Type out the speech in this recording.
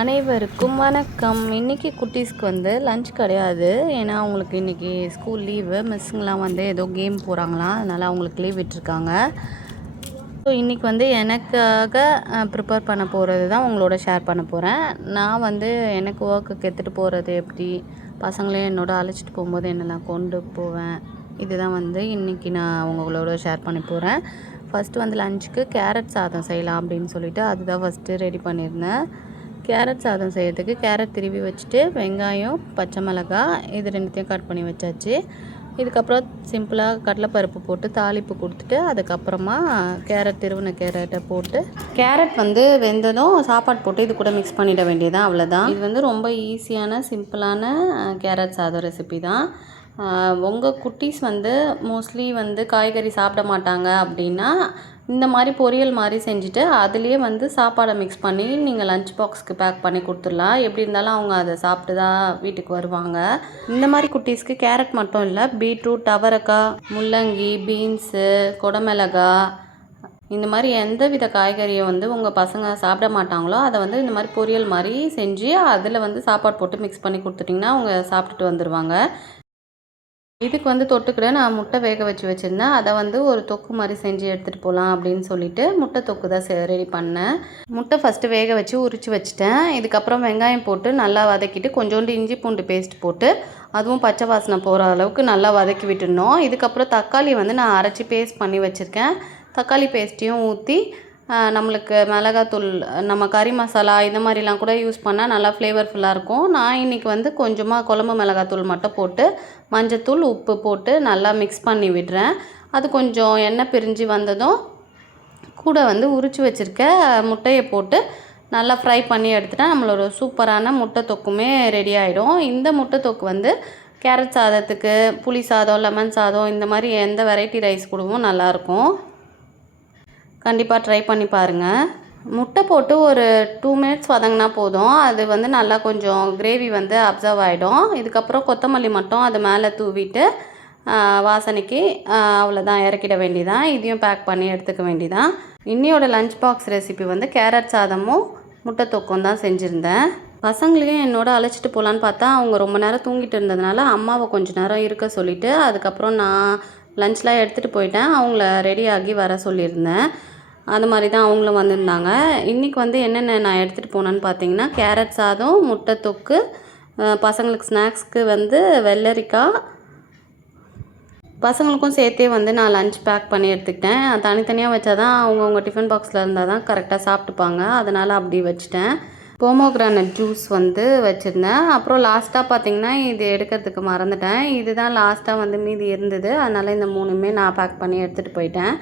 அனைவருக்கும் வணக்கம். இன்றைக்கி குட்டீஸ்க்கு வந்து லஞ்ச் கிடையாது. ஏன்னா அவங்களுக்கு இன்றைக்கி ஸ்கூல் லீவு. மிஸ்ஸுங்கெலாம் வந்து ஏதோ கேம் போகிறாங்களாம், அதனால் அவங்களுக்கு லீவ் விட்டுருக்காங்க. ஸோ இன்றைக்கி வந்து எனக்காக ப்ரிப்பேர் பண்ண போகிறது தான் உங்களோட ஷேர் பண்ண போகிறேன். நான் வந்து எனக்கு ஒர்க்குக்கு எடுத்துகிட்டு போகிறது எப்படி, பசங்களையும் என்னோட அழைச்சிட்டு போகும்போது என்னெல்லாம் கொண்டு போவேன், இதுதான் வந்து இன்றைக்கி நான் உங்களோட ஷேர் பண்ண போகிறேன். ஃபஸ்ட்டு வந்து லஞ்சுக்கு கேரட் சாதம் செய்யலாம் அப்படின்னு சொல்லிவிட்டு அதுதான் ஃபஸ்ட்டு ரெடி பண்ணியிருந்தேன். கேரட் சாதம் செய்கிறதுக்கு கேரட் திருவி வச்சுட்டு வெங்காயம், பச்சை மிளகாய் இது ரெண்டுத்தையும் கட் பண்ணி வச்சாச்சு. இதுக்கப்புறம் சிம்பிளாக கடலைப்பருப்பு போட்டு தாளிப்பு கொடுத்துட்டு அதுக்கப்புறமா திருவின கேரட்டை போட்டு கேரட் வந்து வெந்ததும் சாப்பாடு போட்டு இது கூட மிக்ஸ் பண்ணிட வேண்டியதான், அவ்வளோதான். இது வந்து ரொம்ப ஈஸியான சிம்பிளான கேரட் சாதம் ரெசிபி தான். உங்கள் குட்டீஸ் வந்து மோஸ்ட்லி வந்து காய்கறி சாப்பிட மாட்டாங்க அப்படின்னா இந்த மாதிரி பொரியல் மாதிரி செஞ்சுட்டு அதுலேயே வந்து சாப்பாடை மிக்ஸ் பண்ணி நீங்கள் லஞ்ச் பாக்ஸ்க்கு பேக் பண்ணி கொடுத்துடலாம். எப்படி இருந்தாலும் அவங்க அதை சாப்பிட்டு தான் வீட்டுக்கு வருவாங்க. இந்த மாதிரி குட்டீஸ்க்கு கேரட் மட்டும் இல்லை, பீட்ரூட், அவரைக்காய், முள்ளங்கி, பீன்ஸு, கொடமிளகாய், இந்த மாதிரி எந்த வித காய்கறியை வந்து உங்கள் பசங்க சாப்பிட மாட்டாங்களோ அதை வந்து இந்த மாதிரி பொரியல் மாதிரி செஞ்சு அதில் வந்து சாப்பாடு போட்டு மிக்ஸ் பண்ணி கொடுத்துட்டிங்கன்னா அவங்க சாப்பிட்டுட்டு வந்துடுவாங்க. இதுக்கு வந்து தொட்டுக்கிட நான் முட்டை வேக வச்சு வச்சுருந்தேன். அதை வந்து ஒரு தொக்கு மாதிரி செஞ்சு எடுத்துகிட்டு போகலாம் அப்படின்னு சொல்லிட்டு முட்டை தொக்கு தான் ரெடி பண்ணேன். முட்டை ஃபஸ்ட்டு வேக வச்சு உரித்து வச்சுட்டேன். இதுக்கப்புறம் வெங்காயம் போட்டு நல்லா வதக்கிட்டு கொஞ்சோண்டு இஞ்சி பூண்டு பேஸ்ட் போட்டு அதுவும் பச்சை வாசனை போகிற அளவுக்கு நல்லா வதக்கி விட்டுடணும். இதுக்கப்புறம் தக்காளி வந்து நான் அரைச்சி பேஸ்ட் பண்ணி வச்சுருக்கேன். தக்காளி பேஸ்ட்டையும் ஊற்றி நம்மளுக்கு மிளகாத்தூள், நம்ம கறி மசாலா இந்த மாதிரிலாம் கூட யூஸ் பண்ணால் நல்லா ஃப்ளேவர்ஃபுல்லாக இருக்கும். நான் இன்றைக்கி வந்து கொஞ்சமாக குழம்பு மிளகாத்தூள் மட்டும் போட்டு மஞ்சத்தூள், உப்பு போட்டு நல்லா மிக்ஸ் பண்ணி விடுறேன். அது கொஞ்சம் எண்ணெய் பிரிஞ்சு வந்ததும் கூட வந்து உரித்து வச்சுருக்க முட்டையை போட்டு நல்லா ஃப்ரை பண்ணி எடுத்துட்டா நம்மளோட சூப்பரான முட்டை தொக்குமே ரெடி ஆகிடும். இந்த முட்டை தொக்கு வந்து கேரட் சாதத்துக்கு, புளி சாதம், லெமன் சாதம் இந்த மாதிரி எந்த வெரைட்டி ரைஸ் கூடவும் நல்லாயிருக்கும். கண்டிப்பாக ட்ரை பண்ணி பாருங்கள். முட்டை போட்டு ஒரு 2 மினிட்ஸ் வதங்கினா போதும். அது வந்து நல்லா கொஞ்சம் கிரேவி வந்து அப்சர்வ் ஆகிடும். இதுக்கப்புறம் கொத்தமல்லி மட்டும் அது மேலே தூவிட்டு வாசனைக்கு அவ்வளோதான், இறக்கிட வேண்டியதான். இதையும் பேக் பண்ணி எடுத்துக்க வேண்டியதான். இன்னியோட லஞ்ச் பாக்ஸ் ரெசிபி வந்து கேரட் சாதமும் முட்டை தொக்கும் தான் செஞ்சுருந்தேன். பசங்களையும் என்னோட அழைச்சிட்டு போகலான்னு பார்த்தா அவங்க ரொம்ப நேரம் தூங்கிட்டு இருந்ததுனால அம்மாவை கொஞ்சம் நேரம் இருக்க சொல்லிவிட்டு அதுக்கப்புறம் நான் லஞ்ச்லாம் எடுத்துகிட்டு போயிட்டேன். அவங்கள ரெடியாகி வர சொல்லியிருந்தேன். அது மாதிரி தான் அவங்களும் வந்திருந்தாங்க. இன்றைக்கி வந்து என்னென்ன நான் எடுத்துகிட்டு போனேன்னு பார்த்தீங்கன்னா கேரட் சாதம், முட்டை தொக்கு, பசங்களுக்கு ஸ்நாக்ஸ்க்கு வந்து வெள்ளரிக்காய், பசங்களுக்கும் சேர்த்தே வந்து நான் லஞ்ச் பேக் பண்ணி எடுத்துக்கிட்டேன். தனித்தனியாக வச்சா தான் அவங்கவுங்க டிஃபன் பாக்ஸில் இருந்தால் தான் கரெக்டாக சாப்பிட்டுப்பாங்க, அதனால் அப்படி வச்சுட்டேன். போமோகிரானட் ஜூஸ் வந்து வச்சுருந்தேன். அப்புறம் லாஸ்ட்டாக பார்த்திங்கன்னா இது எடுக்கிறதுக்கு மறந்துட்டேன். இதுதான் லாஸ்ட்டாக வந்து மீதி இருந்தது, அதனால் இந்த 3மே நான் பேக் பண்ணி எடுத்துகிட்டு போயிட்டேன்.